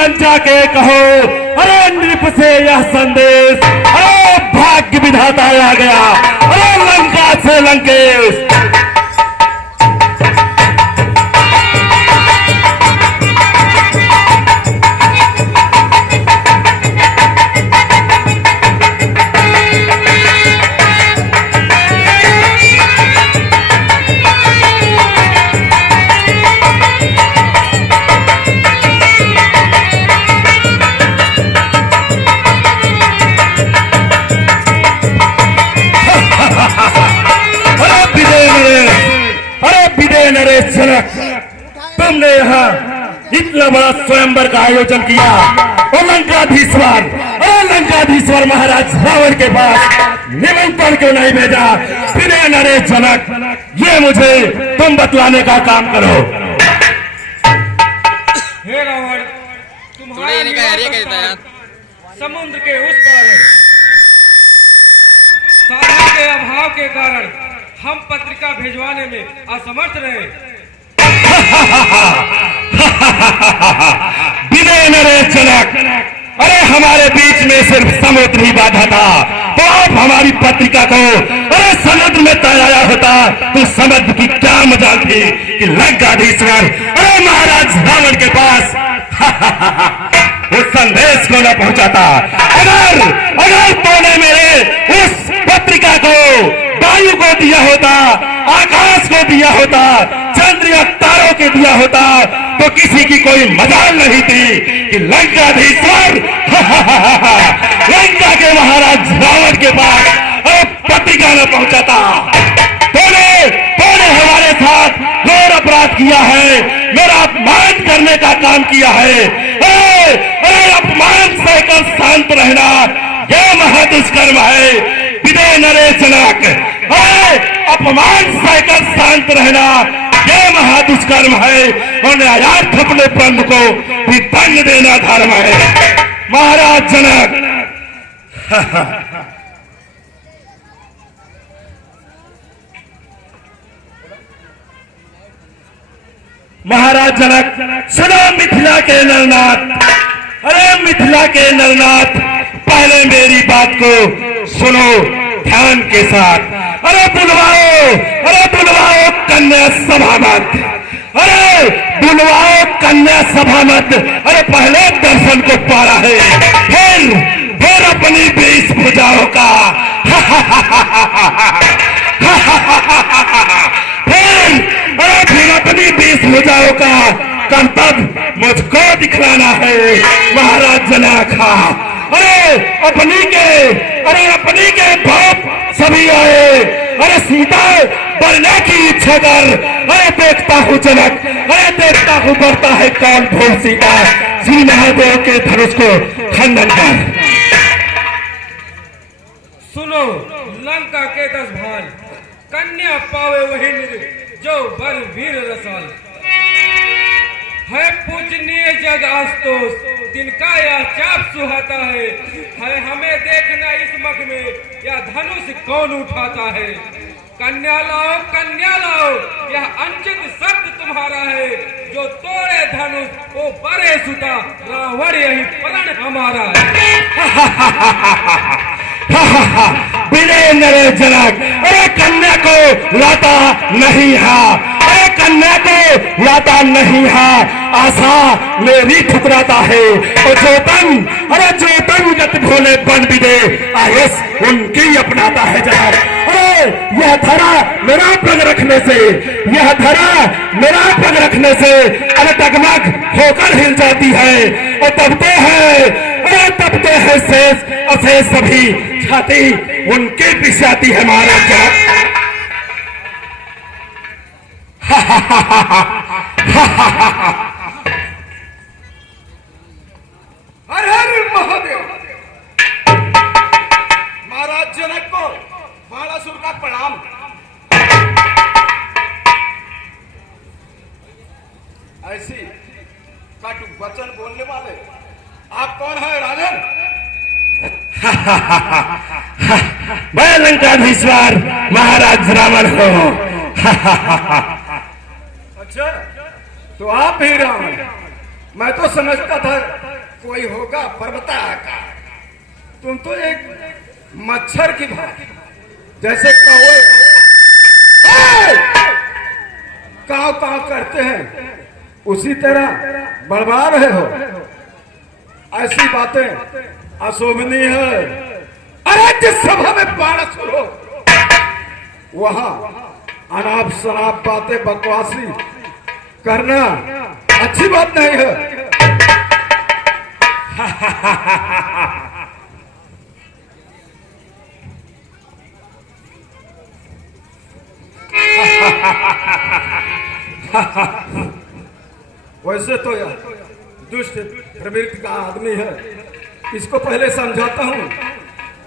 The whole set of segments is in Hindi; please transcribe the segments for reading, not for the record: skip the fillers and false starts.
न जाके कहो, अरे नृप से यह संदेश, अरे भाग्य विधाता आ गया, अरे लंका से लंकेश। नरेश जनक, तुमने यहाँ इतना बड़ा स्वयंवर का आयोजन किया और लंकाधीश्वर महाराज रावण के पास निमंत्रण क्यों नहीं भेजा? विनय नरेश जनक, ये मुझे तुम बतलाने का काम करो। हे रावण, तुम्हारा समुद्र के उस पार है। साधन के अभाव के कारण हम पत्रिका भेजवाने में असमर्थ रहे। विनय नरेश जनक, अरे हमारे बीच में सिर्फ समुद्र ही बाधा था, तो आप हमारी पत्रिका को अरे समुद्र में तैराया होता तो समुद्र की क्या मजाल थी कि लंकाधीश्वर अरे महाराज रावण के पास उस संदेश को न पहुंचाता। अगर तूने मेरे उस पत्रिका को वायु को दिया होता, आकाश को दिया होता, चंद्र या तारों के दिया होता, तो किसी की कोई मजाल नहीं थी कि लंकाधीश्वर लंका के महाराज रावण के पास पत्रिका न पहुंचाता। तूने हमारे साथ घोर अपराध किया है, मेरा अपमान करने का काम किया है। अरे अपमान सहकर शांत रहना यह महादुष्कर्म है। विनय नरेश जनक, अपमान सहकर शांत रहना यह महादुष्कर्म है और न्यायार्थ अपने बंधु को भी दंड देना धर्म है। महाराज जनक, महाराज जनक, सुनो मिथिला के नरनाथ, अरे मिथिला के नरनाथ, पहले मेरी बात को सुनो ध्यान के साथ। अरे बुलवाओ कन्या सभा मत, अरे बुलवाओ कन्या सभा मत। अरे पहले दर्शन को पारा है, फिर अपनी वेशभूषाओं का फिर अपनी वेशभूषाओं का कर्तव्य मुझको दिखलाना है। महाराज जनक, अरे अपनी के बाप सभी आए, अरे सीता बढ़ने की इच्छा कर। अरे देखता हूँ जनक, अरे देखता हूँ बढ़ता है कौन भूल सीता। श्री महादेव के धनुष को खंडन कर। सुनो लंका के 10 भाई, कन्या पावे वही जो बर वीर रसाल है। पूजनीय जग आस्तोष तिनका यह चाप सुहाता है। हमें देखना इस मग में यह धनुष कौन उठाता है। कन्या लाओ, यह अंचित शब्द तुम्हारा है। जो तोड़े धनुष वो बड़े सुता, रावण यही प्रण हमारा है। विनय नरेश जनक, अरे कन्या को लाता नहीं है, अरे कन्या को लाता नहीं है, आशा मेरी ठुकराता है। और जोतन गत भोले बन विदे आयस उनकी अपनाता है जनक। अरे यह धरा मेरा पग रखने से अरे डगमग होकर हिल जाती है और तपते हैं शेष अशेष सभी छाती उनके पीछे आती है। महाराज जनक, हर हर महादेव। महाराज जनक को बाणासुर का प्रणाम। ऐसी कटु वचन बोलने वाले आप कौन है राजन? मैं लंकाधीश्वर महाराज रावण हूँ। अच्छा, तो आप ही रावण? मैं तो समझता था कोई होगा पर्वता आकार, तुम तो एक मच्छर की भांति जैसे कौवे काव काव करते हैं उसी तरह बड़बड़ा रहे हो। ऐसी बातें अशोभनीय है। अरे जिस सभा में बाणसुर हो वहां अनाप शनाप बातें बकवासी करना अच्छी बात नहीं है। वैसे तो यार दुष्ट प्रवृत्ति का आदमी है, इसको पहले समझाता हूँ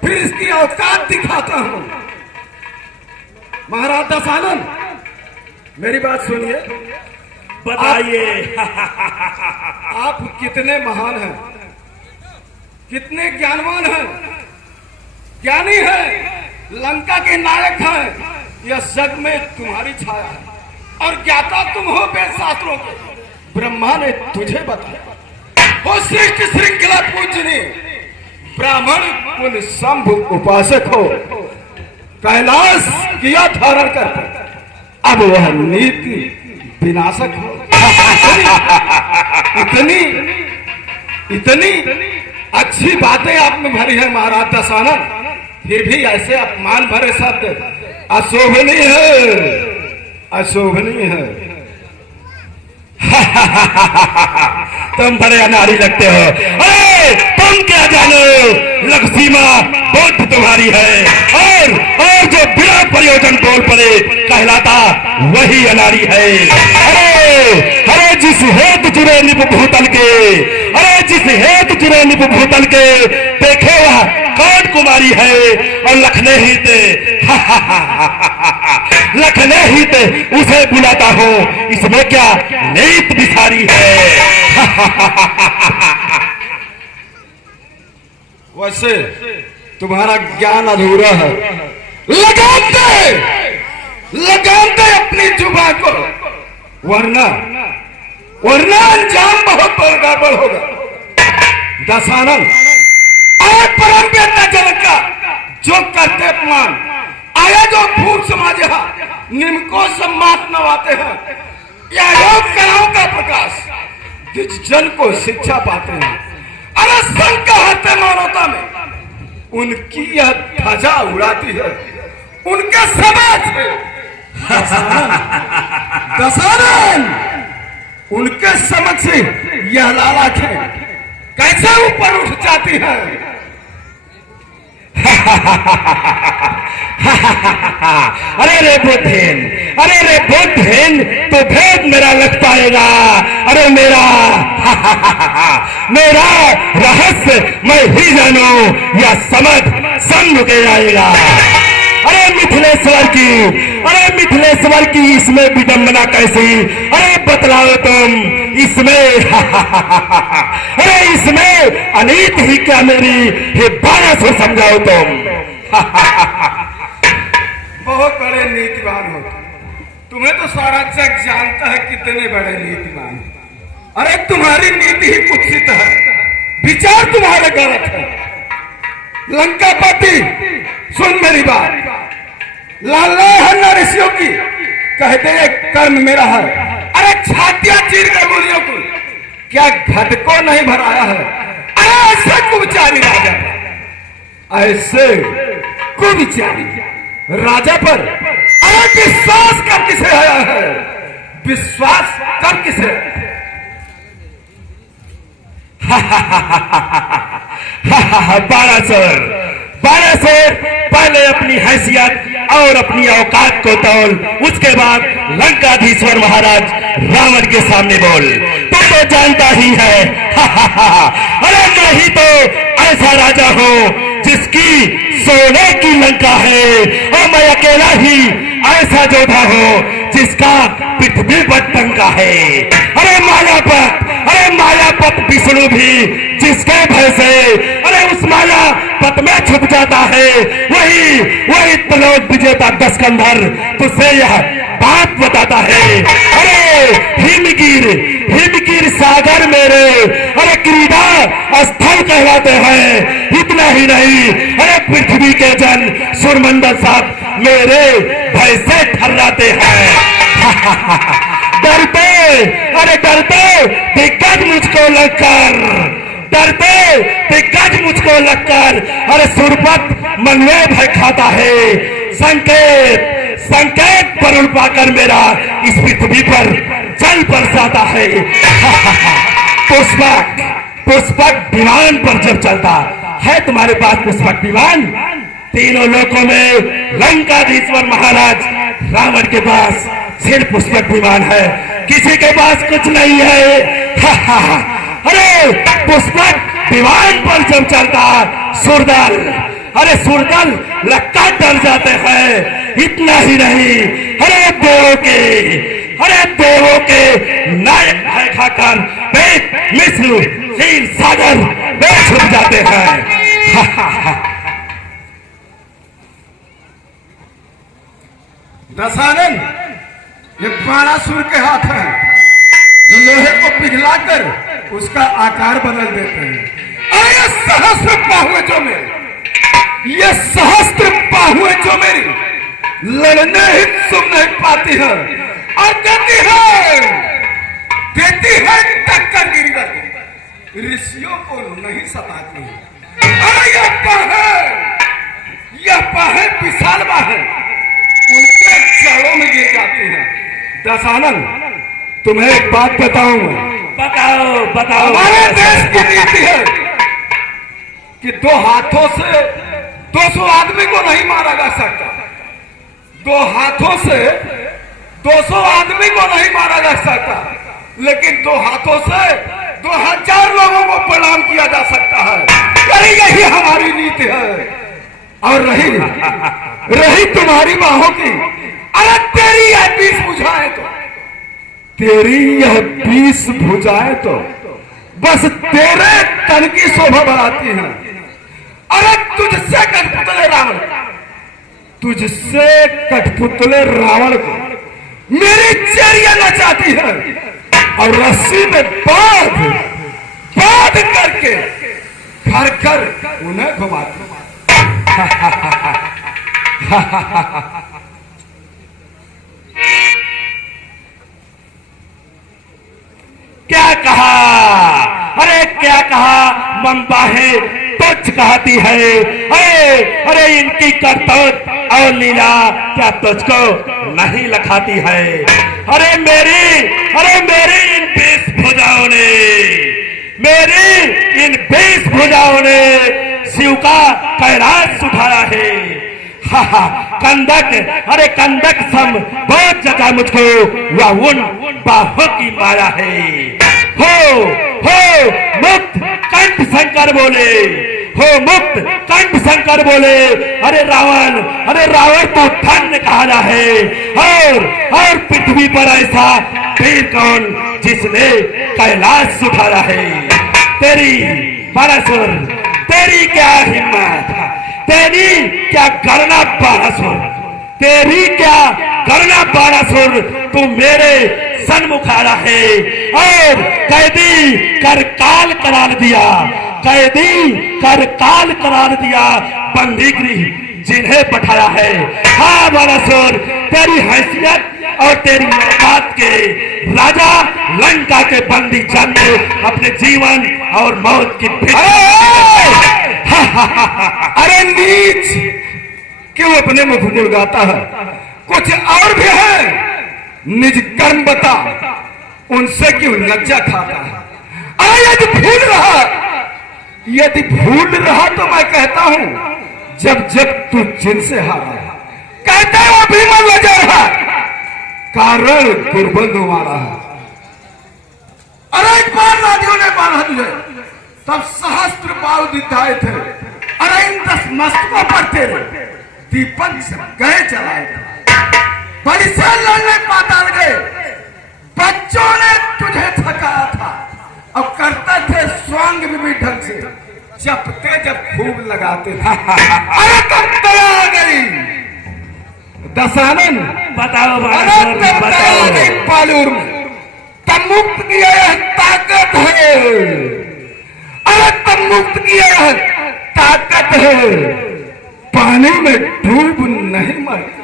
फिर इसकी औकात दिखाता हूँ। महाराज दशानन मेरी बात सुनिए। बताइए। आप कितने महान हैं, कितने ज्ञानवान हैं, ज्ञानी हैं, लंका के नायक हैं, यह जग में तुम्हारी छाया है और ज्ञाता तुम हो वेद शास्त्रों के। ब्रह्मा ने तुझे बताया हो सृष्टि श्रृंखला पूजनी, ब्राह्मण कुल शंभु उपासक हो, कैलाश किया धारण कर अब वह नीति विनाशक हो। इतनी इतनी अच्छी बातें आप में भरी है महाराज दशानन, फिर भी ऐसे अपमान भरे शब्द अशोभनीय है, अशोभनीय है। तुम बड़े अनाड़ी लगते हो। अरे तुम क्या जानो, लक्ष्मीमा बुद्ध तुम्हारी है और जो बिना प्रयोजन बोल पड़े कहलाता वही अनाड़ी है। अरे जिस हेतु चुरे निप भूतल के, अरे जिस हेतु चुरे निप भूतल के, देखे वह कौन कुमारी है और लखने ही थे लखने ही थे उसे बुलाता हूँ, इसमें क्या नीत बिसारी है। वैसे तुम्हारा ज्ञान अधूरा है। लगाम दे अपनी जुबान को, वरना अंजाम बहुत गड़बड़ होगा। दशानन आए परम बेटा जनक का जो करते अपमान, आया जो भूत समाज निम्को सम्मात नवाते हैं, या योग कलाओं का प्रकाश जिस जन को शिक्षा पाते हैं। अरे संघ कहते मानवता में उनकी यह ध्वजा उड़ाती है, उनके समाज में दशानन उनके समक्ष यह लालाखें कैसे ऊपर उठ जाती है। अरे रे बुद्धहीन, अरे रे बुद्धहीन, तो भेद मेरा लग पाएगा। अरे मेरा मेरा रहस्य मैं ही जानू, या समझ समझ के आएगा। अरे मिथिलेश्वर की इसमें विडंबना कैसी, अरे बतलाओ तुम इसमें। अरे इसमें अनीत ही क्या मेरी, ये 1200 समझाओ तुम। बहुत बड़े नीतिवान हो, तुम्हें तो सारा जग जानता है कितने बड़े नीतिवान। अरे तुम्हारी नीति ही कुत्सित है, विचार तुम्हारे गलत है। लंकापति सुन मेरी बात, लाले है ऋषियों की, कहते हैं कर्म मेरा है। अरे छातियां चीर कर मुनियों को क्या घट को नहीं भराया है। अरे ऐसे कुविचारी राजा, ऐसे कुविचारी राजा पर अरे विश्वास कर किसे आया है, विश्वास कर किसे। बारासुर पहले अपनी हैसियत और अपनी औकात को तौल, उसके बाद लंकाधीश्वर महाराज रावण के सामने बोल। तुम तो जानता ही है। अरे मैं ही तो ऐसा राजा हूँ जिसकी सोने की लंका है, और मैं अकेला ही ऐसा जोधा हूँ जिसका पृथ्वी पर टंका है। अरे मायापत विष्णु भी जिसके भय से अरे उस मायापत में छुप जाता है, वही त्रिलोक विजेता दशकंधर तुझसे यह बात बताता है। अरे हिमगिर सागर मेरे, अरे क्रीड़ा स्थल कहलाते हैं। इतना ही नहीं, अरे पृथ्वी के जन सूर्यमंडल साहब मेरे भय से ठर्राते हैं। डरते, अरे डरते दिग्गज मुझको लगकर, डरते दिग्गज मुझको लगकर, अरे सुरपत मन में भय खाता है। संकेत संकेत पर पाकर मेरा इस पृथ्वी पर जल बरसाता है। पुष्पक पुष्पक विमान पर जब चलता है तुम्हारे पास पुष्पक विमान, तीनों लोकों में लंकाधीश्वर महाराज रावण के पास सिर्फ पुष्पक विमान है, किसी के पास कुछ नहीं है। अरे पुष्पक विमान पर जब चलता सूरदल, अरे सूरदल लक्का डर जाते हैं। इतना ही नहीं, अरे देवों के नायक भय खाकर पेट मिश्र शील सागर में छुप जाते हैं। दशानन, ये बाणासुर के हाथ है जो लोहे को पिघलाकर उसका आकार बदल देते हैं। और ये सहस्त्र बाहुएं जो मेरी, ये सहस्त्र बाहुएं जो मेरी लड़ने ही सुन नहीं पाती है और देती है टक्कर गिरकर, ऋषियों को नहीं सताती। और यह बाहें विशाल बाहें उनके चरणों में गिर जाती हैं। दशानन, तुम्हें एक बात बताऊंगा। बताओ बताओ। हमारे देश की नीति है कि 2 हाथों से 200 आदमी को नहीं मारा जा सकता, 2 हाथों से 200 आदमी को नहीं मारा जा सकता, लेकिन 2 हाथों से 2000 लोगों को प्रणाम किया जा सकता है। अरे यही हमारी नीति है। और रही तुम्हारी बाहों की, अरे तेरी यह 20 भुजाएं तो, तेरी यह 20 भुजाएं तो बस तेरे तन की शोभा बढ़ाती हैं। अरे तुझसे कठपुतले रावण, तुझसे कठपुतले रावण को मेरी चेरिया नचाती है और रस्सी में बांध करके घर घर उन्हें घुमाती। क्या कहा, अरे क्या कहा, ममबाहें तुच्छ कहती है। अरे इनकी करतूत और लीला क्या तुझको नहीं लखाती है। अरे मेरी इन 20 भुजाओं ने, मेरी इन 20 भुजाओं ने शिव का कैलाश उठाया है। कंदक सम बहुत जगह मुझको वह उन बाहों की माया है। हो मुक्त कंठ शंकर बोले, हो मुक्त कंठ शंकर बोले। अरे रावण तो धन्य कहा है। और पृथ्वी पर ऐसा वीर कौन जिसने कैलाश उठाया है। तेरी बाणासुर, तेरी क्या हिम्मत, तेरी क्या करना बाणासुर, तेरी क्या करना बाणासुर, तू मेरे सन्मुख आ रहा है और कैदी कर काल करार दिया, कैदी कर काल करार दिया बंदीगृह जिन्हें बैठाया है। हाँ बाणासुर, तेरी हैसियत और तेरी औकात के राजा लंका के बंदी जन ने अपने जीवन और मौत की अरे नीच, क्यों अपने मुख गुड़गाता है? कुछ और भी है, निज कर्म बता, उनसे क्यों लज्जा खाता है? अरे यदि भूल रहा तो मैं कहता हूं जब तू जिनसे हारा, कहते वो भीमन वजह रहा, कारण दुर्बंध मारा है। अरे एक बार राजियों ने बांधा दिए, तब सहस्त्र बाहु दिखाए थे। अरे इन 10 मस्तकों पर तेरे दीपक से गए चलाए थे, बड़ी से लड़ने पाताल गए, बच्चों ने तुझे थकाया था और करते थे स्वांग भी ढंग से, जपते जब खूब लगाते थे। अरे तब दया आ गई दशानन, बताओ बताओ पालूर में तब मुक्त किया ताकत है। अरे है, पानी में डूब नहीं मरती।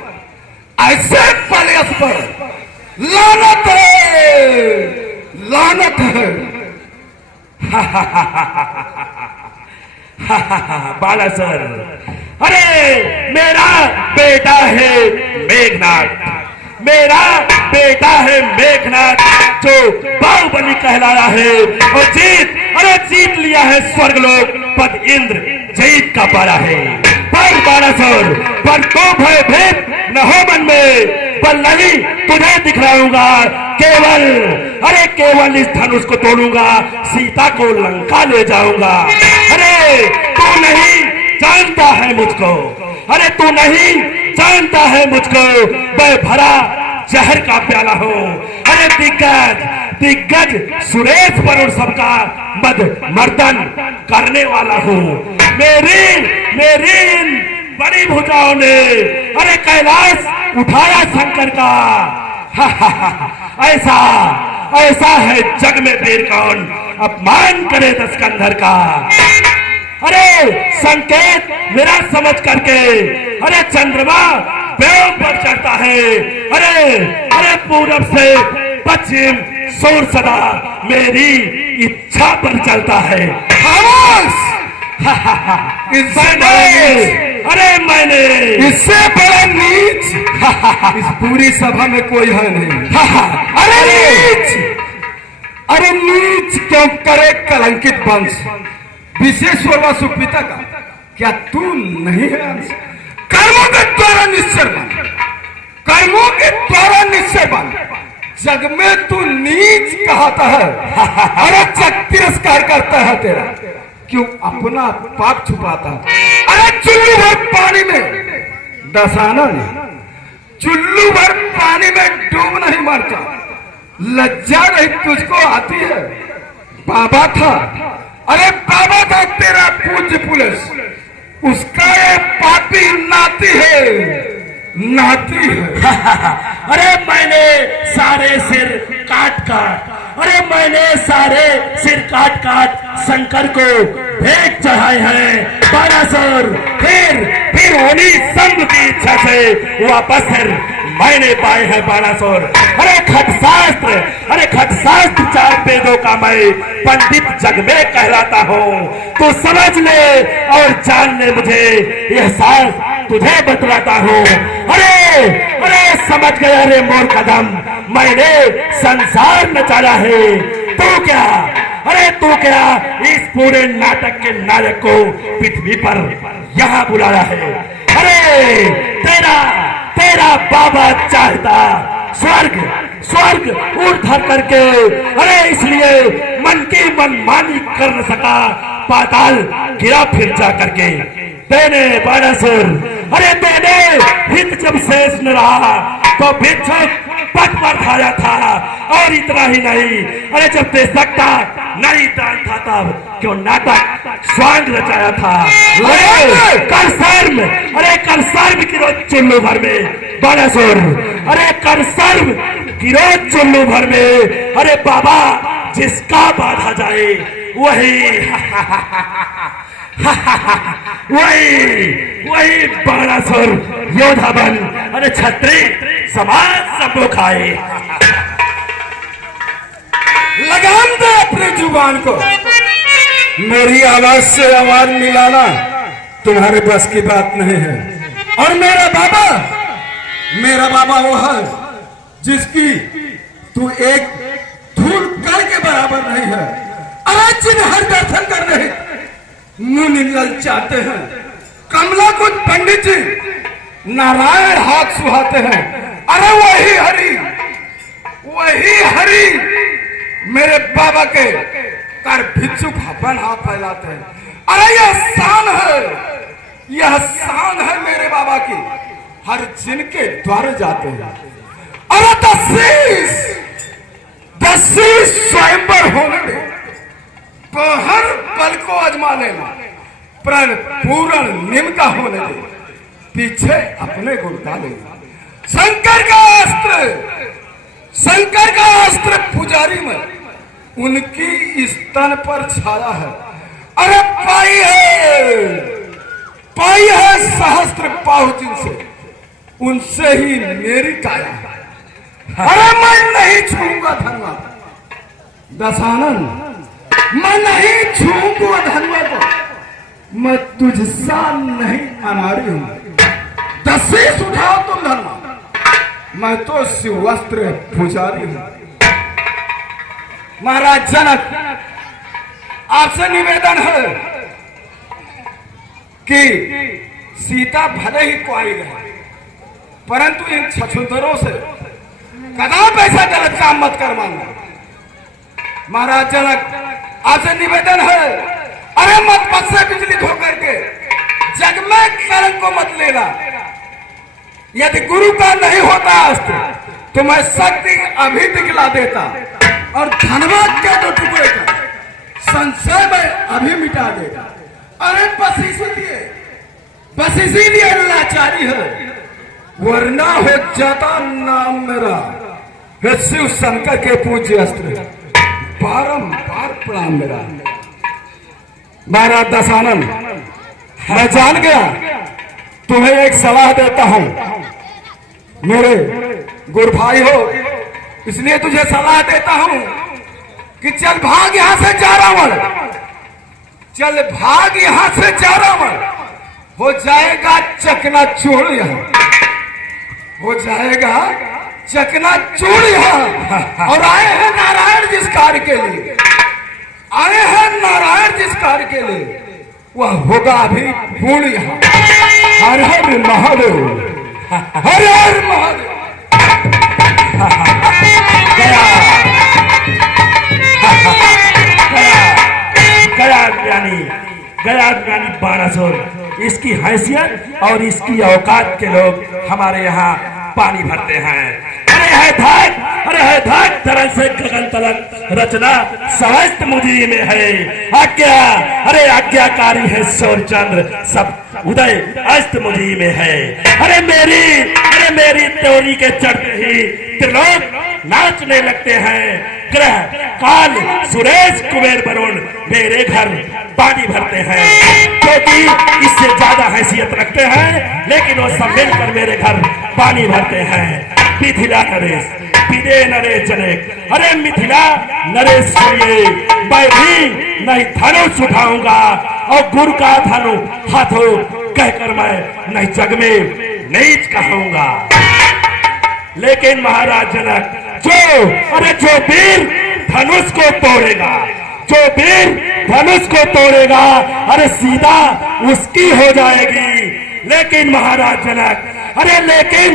ऐसे पलेस पर लानत है, लानत है। बालासुर, अरे मेरा बेटा है मेघनाथ, मेरा बेटा है मेघनाथ जो बाहुबली कहलाया है और जीत लिया है स्वर्गलोक पद इंद्र जीत का पारा है। पर बालासुर, पर तो भयभीत न हो मन में, पर नहीं तुझे दिखलाऊंगा केवल, अरे केवल इस धनुष को तोड़ूंगा, सीता को लंका ले जाऊंगा। अरे तू नहीं जानता है मुझको, अरे तू नहीं जानता है मुझको, मैं भरा जहर का प्याला हूँ। अरे दिग्गज सुरेश पर सबका मद मर्दन करने वाला हूँ। मेरी बड़ी भुजाओं ने अरे कैलाश उठाया शंकर का। ऐसा है जग में वीर कौन, अपमान करे दशकंधर का। अरे संकेत मेरा समझ करके, अरे चंद्रमा पेड़ पर चढ़ता है, अरे पूरब से पश्चिम सूर्य सदा मेरी इच्छा पर चलता है। खामोश! मैंने इससे बड़ा नीच इस पूरी सभा में कोई है नहीं। अरे नीच क्यों करे कलंकित वंश, विशेश्वर व सुपिता का क्या तू नहीं है अंश? कर्मों के द्वारा निश्चय बन, कर्मों के द्वारा निश्चय बन, जग में तू नीच कहता है। अरे जग तिरस्कार करता है तेरा, क्यों अपना पाप छुपाता है? अरे चुल्लू भर पानी में दसाना नहीं, चुल्लू भर पानी में डूब नहीं मरता, लज्जा नहीं तुझको आती है? बाबा था, अरे बाबा था तेरा पूज्य पुलिस, उसका ये पापी नाती है, नाती है। अरे मैंने सारे सिर काट, अरे मैंने सारे सिर काट शंकर को भेंट चढ़ाए हैं। बालासुर फिर उन्हीं संग की इच्छा से वापस फिर मैंने पाए हैं बालासुर। अरे खटशास्त्र 4 वेदों का मैं पंडित जग में कहलाता हूँ। तो समझ ले और जान ले, मुझे यह साल तुझे बतलाता हूँ। अरे समझ गया रे मोर कदम, मैंने संसार नचाया है। तू क्या इस पूरे नाटक के नायक को पृथ्वी पर यहाँ बुलाया है? अरे तेरा बाबा चाहता स्वर्ग उधर करके, अरे इसलिए मन की मनमानी कर न सका, पाताल गिरा फिर जा करके। तेने बालासुर, अरे तेने हित जब शेष न रहा तो भिक्षुक पद पर खाया था, और इतना ही नहीं, अरे जब दे सकता नहीं था तब क्यों नाटक स्वांग रचाया था। कर सर्व गिरो चुल्लू भर में बालासुर, अरे कर सर्व गिरो चुल्लू भर में। अरे बाबा जिसका बाधा जाए वही बालासुर योद्धा बन, अरे छत्री समाज सबको खाए। लगाम दे अपनी जुबान को, मेरी आवाज से आवाज मिलाना तुम्हारे बस की बात नहीं है। और मेरा बाबा वो है जिसकी तू एक धूल कण के बराबर नहीं है। अरे जिन्हें दर्शन करने मुनि ललचाते हैं, कमला कुछ पंडित जी नारायण हाथ सुहाते हैं, अरे वही हरि मेरे बाबा के कर भिक्षुक अपन हाथ फैलाते हैं। अरे यह शान है मेरे बाबा की, हर जिनके द्वार जाते हैं। अरे दशीस स्वयंवर होने दे, तो हर पल को आजमा लेना, प्रण पूर्ण निम्न होने दे, पीछे अपने गुरता लेना। शंकर का अस्त्र पुजारी में उनकी स्तन पर छाया है। अरे पाई है पाई है सहस्त्र बाहु जिनसे, उनसे ही मेरी काया। अरे मैं नहीं छूऊंगा धनवा दशानन, मैं नहीं छूऊंगा धनवा को। मैं तुझसा नहीं अनाड़ी हूं। दशीस उठाओ तुम धनवा, मैं तो शिववस्त्र पुजारी हूं। महाराज जनक, आपसे निवेदन है कि सीता भले ही कुआरी रहे, परंतु इन छछूंदरों से कदापि ऐसा गलत काम मत करवाना। महाराज जनक, आपसे निवेदन है, अरे मत से विचलित होकर के जग में कलंक को मत लेना। यदि गुरु का नहीं होता अस्त्र तो मैं शक्ति अभी दिखला देता और धनवाद के दो टुकड़े का संशय में अभी मिटा देता। अरे बस इसीलिए लाचारी है, वरना हो जाता नाम मेरा है शिव शंकर के पूज्य अस्त्र। बारंबार प्रणाम मेरा। महाराज दशानन, मैं जान गया, तुम्हें एक सलाह देता हूं। मेरे गुरु भाई हो, इसलिए तुझे सलाह देता हूं कि चल भाग यहां से जा रावण, चल भाग यहां से जा रावण। हो जाएगा चकनाचूर यहां, हो जाएगा चकनाचूर यहां। और आए हैं नारायण जिस कार्य के लिए, आए हैं नारायण जिस कार्य के लिए, वह होगा अभी पूर्ण यहां। हर हर महादेव, हर हर महादेव। गया ज्ञानी बानासुर, इसकी हैसियत और इसकी औकात के लोग हमारे यहाँ पानी भरते हैं। अरे है धाक तरह से गगन तलक रचना सहस्त्र मुझी में है। आज्ञा, अरे आज्ञाकारी है सूर्यचंद्र, सब उदय अस्त मुझी में है। अरे मेरी त्योरी के चढ़ते ही त्रिलोक नाचने लगते हैं। ग्रह काल सुरेश कुबेर वरुण मेरे घर पानी भरते हैं, क्योंकि इससे ज्यादा हैसियत रखते हैं, लेकिन वो सब मिलकर मेरे घर पानी भरते हैं। मिथिला नरेश, पिदे नरेश जनेक। अरे मिथिला नरेश सुनिए, मैं भी नहीं धनुष उठाऊंगा और गुरु का धनु हाथों कहकर मैं नहीं जग में नीच कहूंगा। लेकिन महाराज जनक, जो वीर धनुष को तोड़ेगा, जो वीर धनुष को तोड़ेगा, अरे सीधा उसकी हो जाएगी। लेकिन महाराज जनक, अरे लेकिन